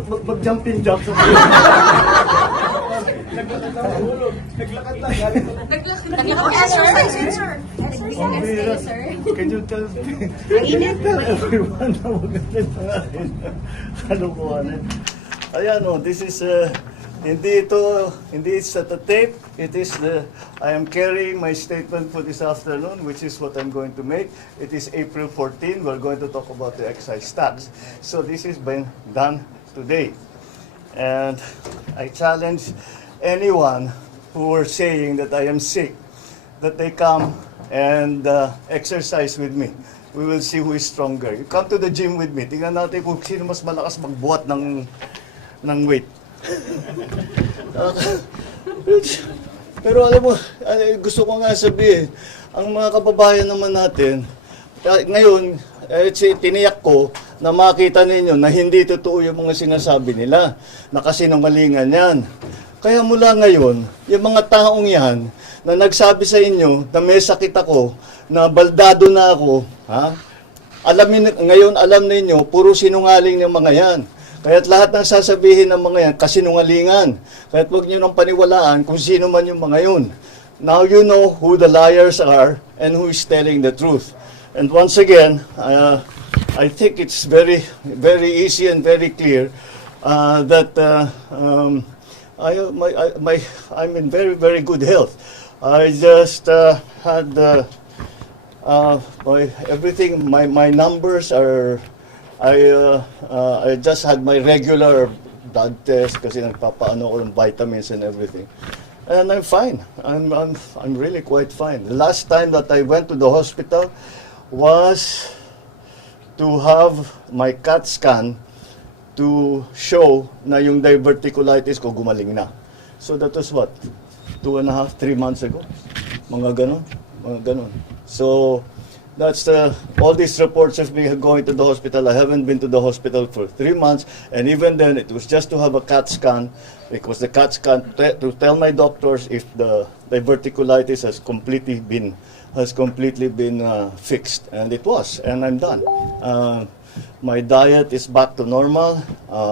mag-jumping jack sa naglakad lang hulog. Naglakad lang. Exercise, sir. Exercise, sir. Can you tell everyone na magalit na natin? Kalukuhanan. Ayan o, this is, hindi it's the tape. It is I am carrying my statement for this afternoon, which is what I'm going to make. It is April 14. We're going to talk about the excise tax. So this has been done today. And I challenge anyone who were saying that I am sick, that they come and exercise with me. We will see who is stronger. You come to the gym with me. Tingnan natin kung sino mas malakas magbuhat ng weight. Pero alam mo, gusto ko nga sabihin, ang mga kababayan naman natin, ngayon, tiniyak ko na makita ninyo na hindi totoo yung mga sinasabi nila, na kasinungalingan yan. Kaya mula ngayon, yung mga taong yan, na nagsabi sa inyo na may sakit ako, na baldado na ako, ngayon alam ninyo, puro sinungaling ng mga yan. Kaya't lahat ng sasabihin ng mga yan, kasinungalingan. Kaya't huwag nyo nang paniwalaan kung sino man yung mga yun. Now you know who the liars are and who is telling the truth. And once again, I think it's very, very easy and very clear that I'm in very, very good health. I just had everything. My numbers are. I just had my regular blood test kasi nagpapaano ko ng vitamins and everything. And I'm fine. I'm really quite fine. The last time that I went to the hospital was to have my CAT scan to show na yung diverticulitis ko gumaling na. So that was what? 2.5, 3 months ago. Mga ganon. So that's all these reports of me going to the hospital. I haven't been to the hospital for 3 months, and even then it was just to have a CAT scan, because the CAT scan to tell my doctors if the diverticulitis has completely been fixed, and it was, and I'm done. My diet is back to normal.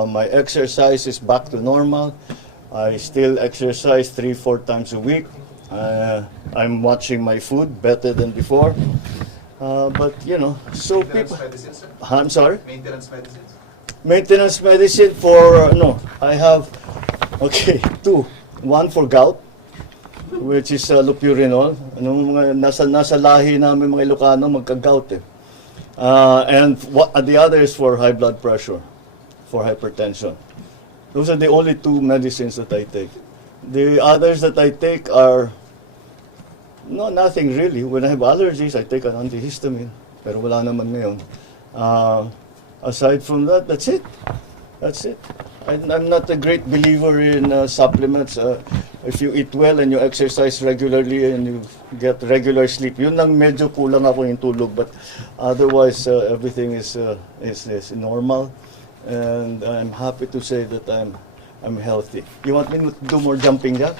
My exercise is back to normal. I still exercise 3-4 times a week. I'm watching my food better than before. But you know, so people. Medicine, sir? I'm sorry. Maintenance medicines. Maintenance medicine for I have 2. One for gout, which is lopurinol. Mga nasa lahi namin mga Ilocano magka-gout eh. And the other is for high blood pressure, for hypertension. Those are the only 2 medicines that I take. The others that I take are nothing really. When I have allergies, I take an antihistamine. Pero wala naman ngayon. Aside from that, that's it. I'm not a great believer in supplements. If you eat well and you exercise regularly and you get regular sleep, yun lang medyo kulang ako yung tulog. But otherwise, everything is normal. And I'm happy to say that I'm healthy. You want me to do more jumping jack?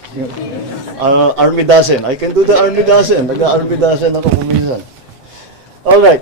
Army dozen. I can do the army dozen. Nag-army dozen ako kumisan. All right.